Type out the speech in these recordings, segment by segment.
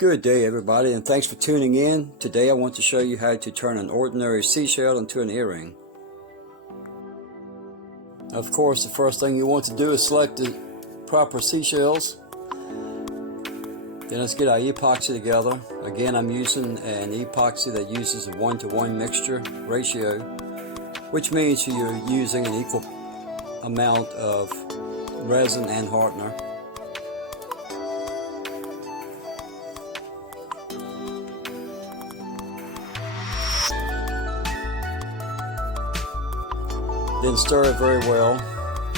Good day everybody, and thanks for tuning in. Today I want to show you how to turn an ordinary seashell into an earring. Of course, the first thing you want to do is select the proper seashells. Then let's get our epoxy together. Again, I'm using an epoxy that uses a 1-to-1 mixture ratio, which means you're using an equal amount of resin and hardener. Then stir it very well.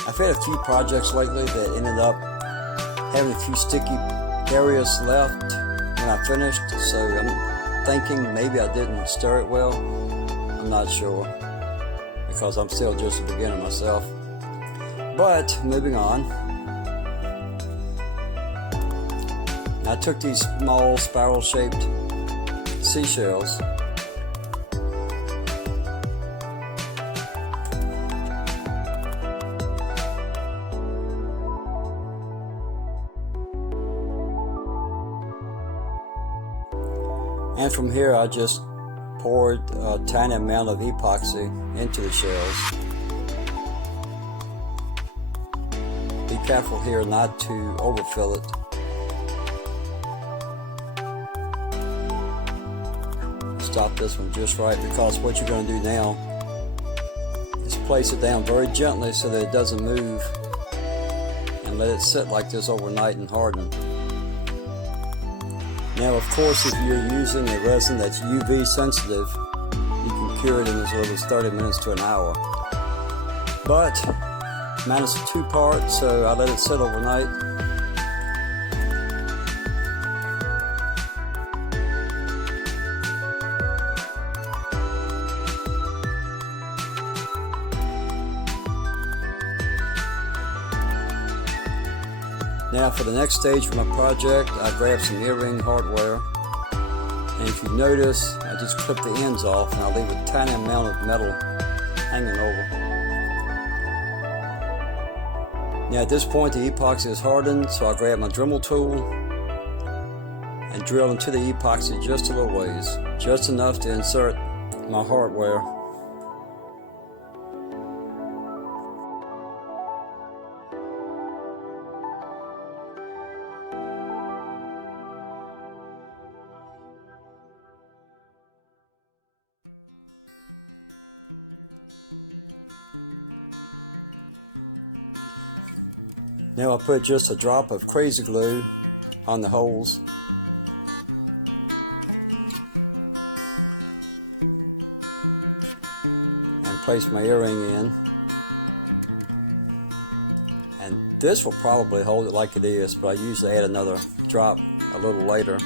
I've had a few projects lately that ended up having a few sticky areas left when I finished, so I'm thinking maybe I didn't stir it well. I'm not sure, because I'm still just a beginner myself. But moving on. I took these small spiral shaped seashells, and from here I just poured a tiny amount of epoxy into the shells. Be careful here not to overfill it. Stop this one just right, because what you're going to do now is place it down very gently so that it doesn't move, and let it sit like this overnight and harden. Now, of course, if you're using a resin that's UV sensitive, you can cure it in as little as 30 minutes to an hour. But mine is a 2-part, so I let it sit overnight. Now for the next stage of my project, I grabbed some earring hardware, and if you notice, I just clip the ends off and I'll leave a tiny amount of metal hanging over. Now at this point the epoxy is hardened, so I grab my Dremel tool and drill into the epoxy just a little ways, just enough to insert my hardware. Now I put just a drop of crazy glue on the holes. And place my earring in. And this will probably hold it like it is, but I usually add another drop a little later.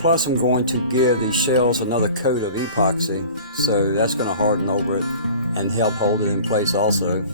Plus I'm going to give these shells another coat of epoxy, so that's going to harden over it and help hold it in place also.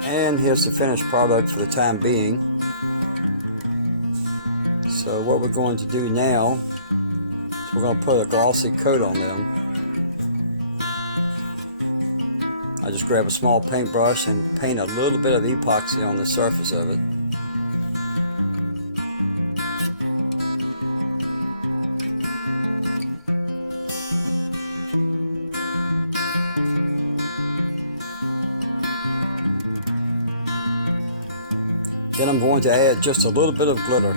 And here's the finished product for the time being. So what we're going to do now is we're going to put a glossy coat on them. I just grab a small paintbrush and paint a little bit of epoxy on the surface of it. Then I'm going to add just a little bit of glitter.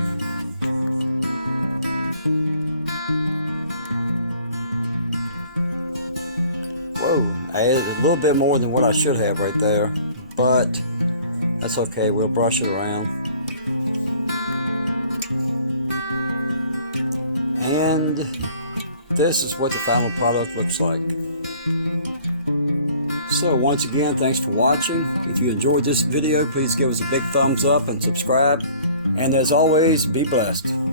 Whoa, I added a little bit more than what I should have right there, but That's okay, we'll brush it around. And this is what the final product looks like. So once again, thanks for watching. If you enjoyed this video, please give us a big thumbs up and subscribe. And as always, be blessed.